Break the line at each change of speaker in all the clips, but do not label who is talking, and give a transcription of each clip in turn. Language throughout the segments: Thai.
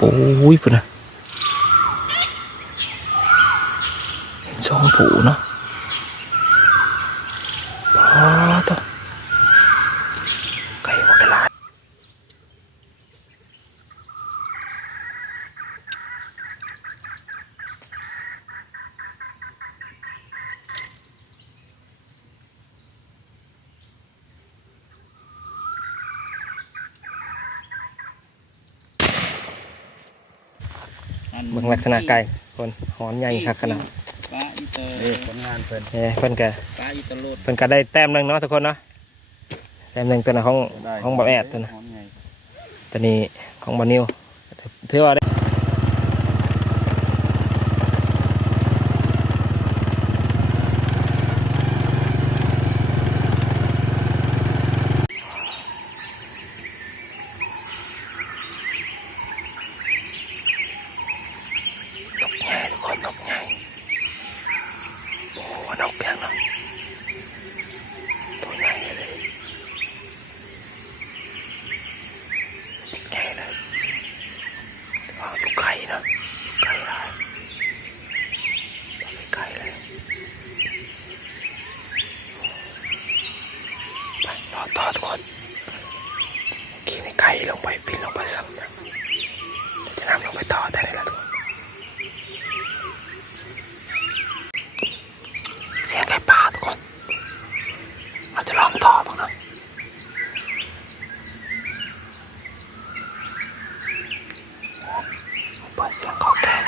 ปูยปุ่นนะเห็นช่องผูเนาะพอตัวไก่หมดละลาย เบิ่งลักษณะไก่คนหอนใหญ่คักขนาด
ปลาอีเตอร์
นี่ผลงานเพิ่น
เอ้เพิ่นก็
ปลาอีเตอร์โลด
เพิ่นก็ได้แต้มหนึงเนาะทุกคนเนาะแต้มหนึงตัวน่ะของ
ได้
ของบ่าวแอดตัวน่ะ
หอมไง
ตัวนี้ของบ่าวนิวถือว่าได้นกใหญ่ทุกคนนกใหญ่โอ้โหนกแข็งเนาะตัวใหญ่เลยใหญ่เลยว้าวลูกไก่เนาะลูกไก่ลายลูกไกลเลยไปรอต่อทุกคนขี่ในไกลลงไปปีนลงไปซ้ำนะเดี๋ยวจะนำลงไปต่อได้เลยละทุกคน เสียงไก่ป่าทุกคนเราจะลองต่อบ้างนะเปิดเสียงขอแกง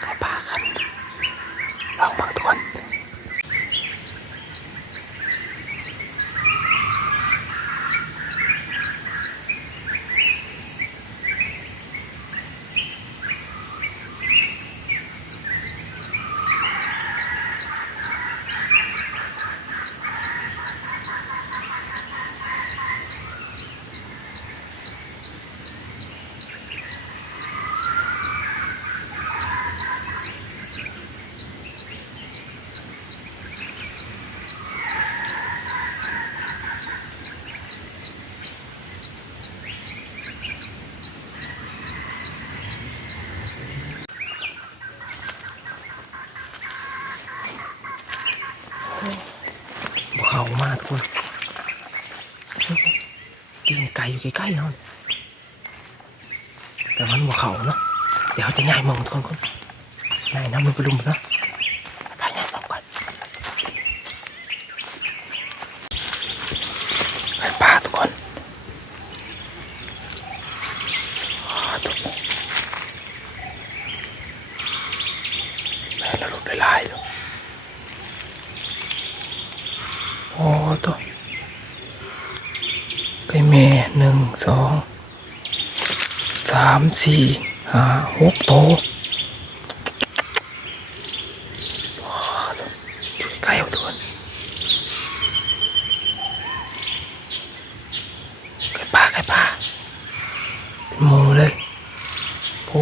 ไก่ป่ากันลองบ้างทุกคนบเขามากทุกคนกินไก่อยู่ใกล้ๆเนาะแต่มันบเขาเนาะ เดี๋ยวจะใหญ่มองทุกคนคนใหญ่น้ำมันกระลุมเนาะไปใหญ่มองก่อนไก่ป่าทุกคนอ๋อทุกแม่เราลุกได้ลายอยู่โอ้ตัวไก่แม่หนึ่งสองสามสี่ห้าหกโตใกล้ๆทุกคนไก่ป่าไก่ป่าเป็นหมูเลยโอ้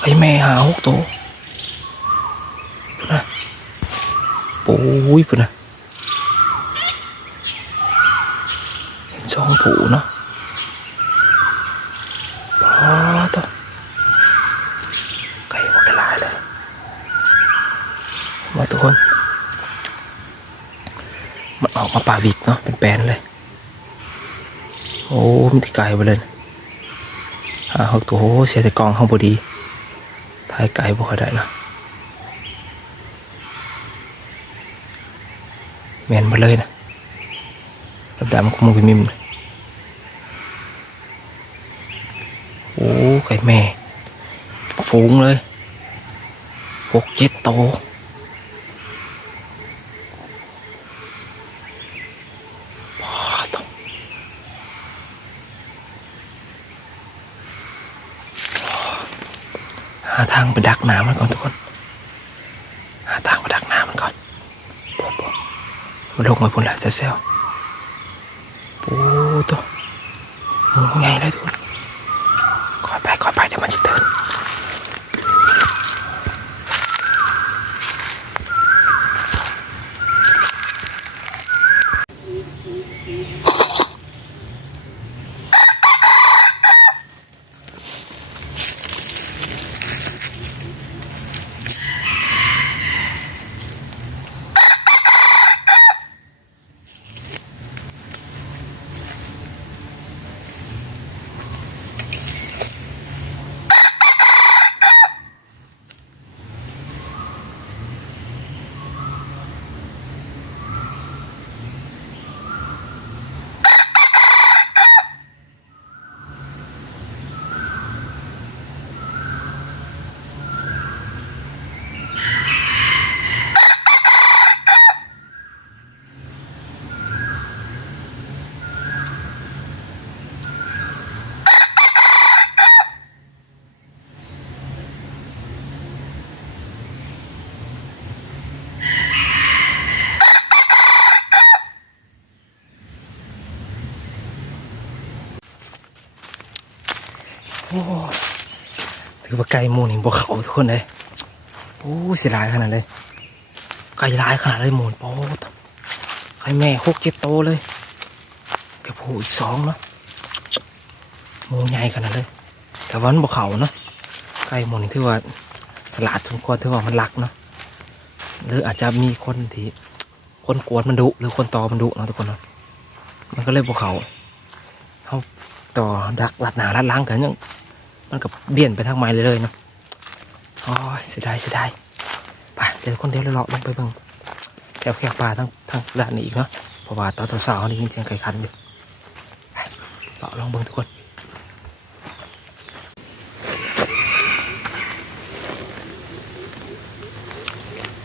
ไก่แม่หาหกโตนะปูยพุ่นนะเห็นช่องผูเนาะพอตัวไก่หมดละลายเลยมาทุกคน มันอาป่าวิกเนาะเป็นแปลนเลย โอ้มันที่ไกลไปเลยนะหาหกตัวโอ้เสียแต่กองห้องพอดีท้ายไกลบ่ค่อยได้นะแมนมาเลยนะระดับมันคงมันมิมเลยโอ้ไก่แม่ฝูงเลยหกเจ็ดโตวพอต้องหาทางไปดักน้ำมันก่อนทุกคน หาทางไปดักน้ำมันก่อนปุ๊บปุ๊บมันลงมาบนหลายเซลปูตัวมึงไงเลยทุกคนคอยไปคอยไปเดี๋ยวมันจะเตือน โอ้ถือว่า ไก่หมูนี่บวเขาทุกคนเลยโอ้เสียดายขนาดเลย ไก่ร้ายขนาดเลยหมูนโป๊ดไก่แม่หกเจ็ดโตเลยแกผูอีกสองเนาะหมูใหญ่ขนาดเลย แต่วันบวเขาเนาะไก่หมูนี่ถือว่าฉลาดสมควรถือว่ามันรักเนาะหรืออาจจะมีคนที่คนกวนมันดุหรือคนตอมันดุเนาะทุกคนเนาะมันก็เลยบวเขาเขาต่อดักลัดหนาลัดล้างกันยัง มันกับเบี่ยนไปทางไม้เลยเลยเนาะโอ้ยเสียดายเสียดายไปเดี๋ยวคนเดียวเลาะลงไปเบิ่งแถวแคบป่าทางทางด้านนี้อีกเนาะเพราะว่าตอนสาวๆนี่มันเสียงไก่คันอยู่ไปเลาะลองเบิ่งทุกคน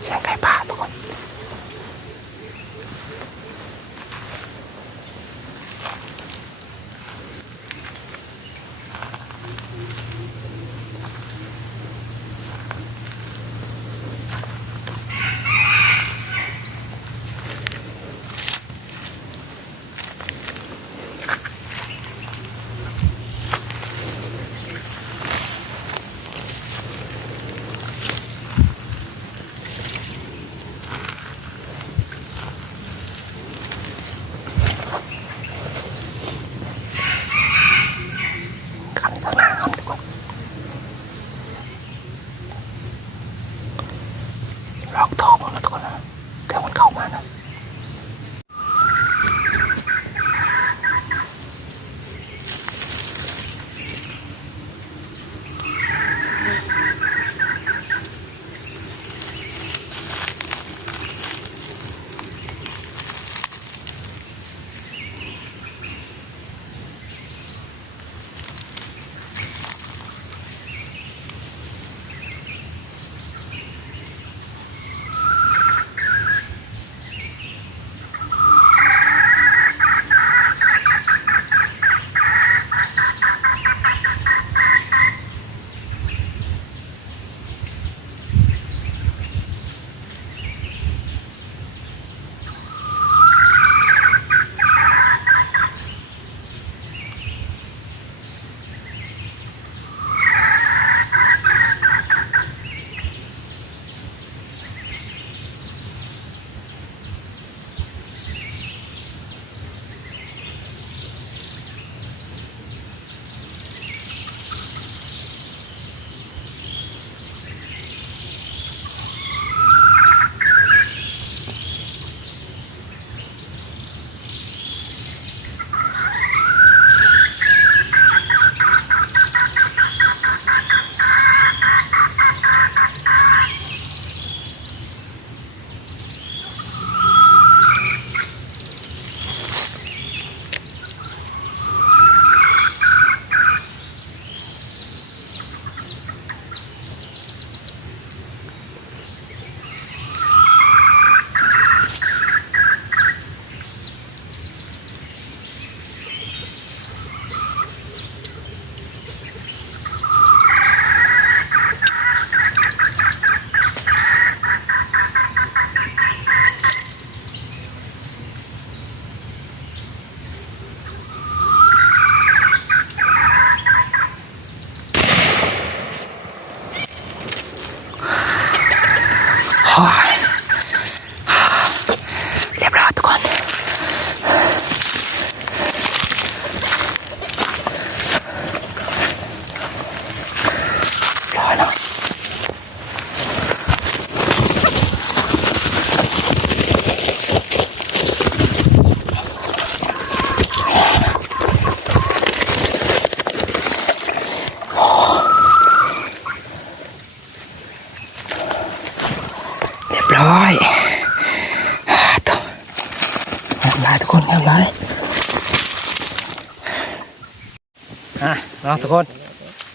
เสียงไก่ป่าทุกคน ขันข้างหน้าครับทุกคน ลอกทอง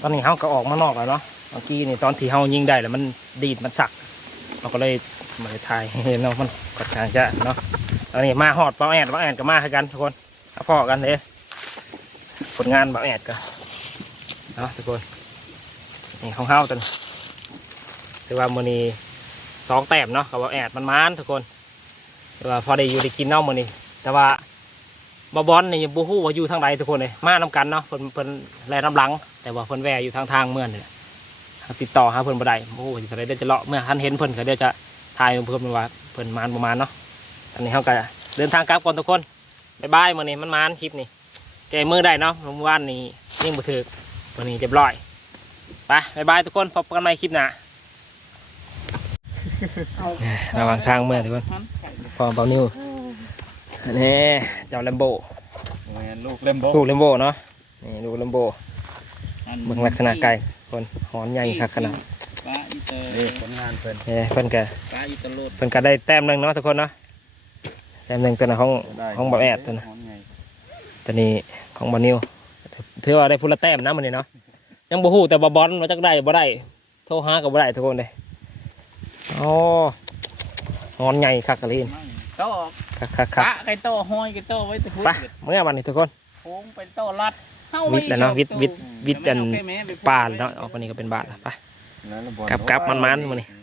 ตอนนี้เขาก็ออกมานอกแล้วเนาะเมื่อกี้นี่ตอนที่เขายิงได้แล้วมันดีดมันสักเราก็เลยมาถ่ายเห็นเนาะมันกดทางจะเนาะตอนนี้มาหอดเป้าแอดเป้าแอดก็มาให้กันทุกคนเอาพอกันเลยผลงานเป้าแอดกันเนาะทุกคนนี่ของเฮาตันถือว่ามือนี้สองแต้มเนาะกับเป้าแอดมันมานทุกคนถือว่าพอได้อยู่ได้กินเนาะมือนี้แต่ว่า บบอบอนนี่บูฮู้ว่าอยู่ทางใดทุกคนเลยมานํกันเนาะเพิ่นเพิ่นแลน้ำหลัง แต่ว่าเพิ่นแวอยู่ทางทางเมื่อนนี่แหละติดต่อหาเพิ่นบ่ได้บูฮู้ว่าอยู่ทางใดเดี๋ยวจะเลาะเมื่อท่านเห็นเพิ่นก็เดี๋ยวจะถ่ายเพิ่นว่าเพิ่นมานประมาณเนาะตอนนี้เฮาก็เดินทางกลับก่อนทุกคนบ๊ายบายมื้อนี้มันมานคลิปนี้แกมือได้เนาะเมื่อวานนี้ยิ่งบ่ถึกมื้อนี้เรียบร้อยไปบ๊ายบายทุกคนพบกันใหม่คลิปหน้าระหว่างทางเมื่อทุกคนพอเบานิ้ว นี่เจ้าแลมโบ
แม่นลูกเล่มโบ
ลูกแลมโบเนาะนี่ลูกแลมโบเบิ่งลักษณะไก่คนหอนใหญ่คักขนาด
ปลาอีเตอร์
นี่ผลงานเพิ่น
นี่เพิ่นก็
ปลาอีเตอร์โลด
เพิ่นก็ได้แต้มหนึงเนาะทุกคนเนาะแต้มหนึงตัวน่ะของ
ได้
ของบ่แอดตัวน่ะ
ฮ้อนไง
ตัวนี้ของบอนิวถือว่าได้พูละแต้มนะมันนี่เนาะยังบ่ฮู้แต่บ่บอลว่าจักได้บ่ได้โทรหาก็บ่ได้ทุกคนเลยอ๋อหอนใหญ่คักกะลีน
มั่งโตอ
คักคัก
ป
คัก
ลาไก่โตห้อยไก่โตไว้แตะพุ
ไปเมื่อวันนี้ทุกคน
โค้งไปโตลัดเฮ้า
วิทย์แล้วเนาะวิทย์วิทย์วิทย์อัน
เอแม่ไปพูด
ป่านเนาะออกไปนี่ก็เป็นบาทละไป
แล้วระบบ
กลับกลับมันๆมื้อนี้
อื